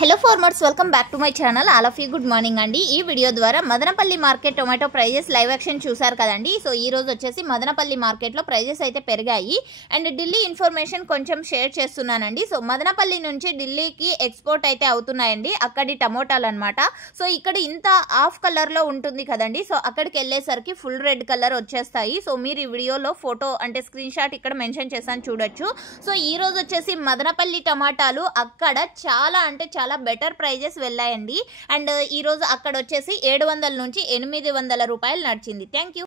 Hello farmers, welcome back to my channel. All of you good morning అండి. ఈ video ద్వారా Madanapalle market tomato prices live action చూసారు కదండి. So ఈ రోజు వచ్చేసి మదనపల్లి మార్కెట్లో ప్రైజెస్ అయితే పెరిగాయి అండ్ ఢిల్లీ ఇన్ఫర్మేషన్ కొంచెం షేర్ చేస్తున్నానండి. సో మదనపల్లి నుంచి ఢిల్లీకి ఎక్స్పోర్ట్ అయితే అవుతున్నాయండి అక్కడి టమోటాలు అనమాట. సో ఇక్కడ ఇంత ఆఫ్ కలర్లో ఉంటుంది కదండి. సో అక్కడికి వెళ్ళేసరికి ఫుల్ రెడ్ కలర్ వచ్చేస్తాయి. సో మీరు ఈ వీడియోలో ఫోటో అంటే స్క్రీన్ షాట్ ఇక్కడ మెన్షన్ చేశాను చూడొచ్చు. సో ఈ రోజు వచ్చేసి మదనపల్లి టమాటాలు అక్కడ చాలా అంటే చాలా బెటర్ ప్రైజెస్ వెళ్ళాయండి. అండ్ ఈ రోజు అక్కడ వచ్చేసి 700 నుంచి 800 రూపాయలు నడిచింది. Thank you.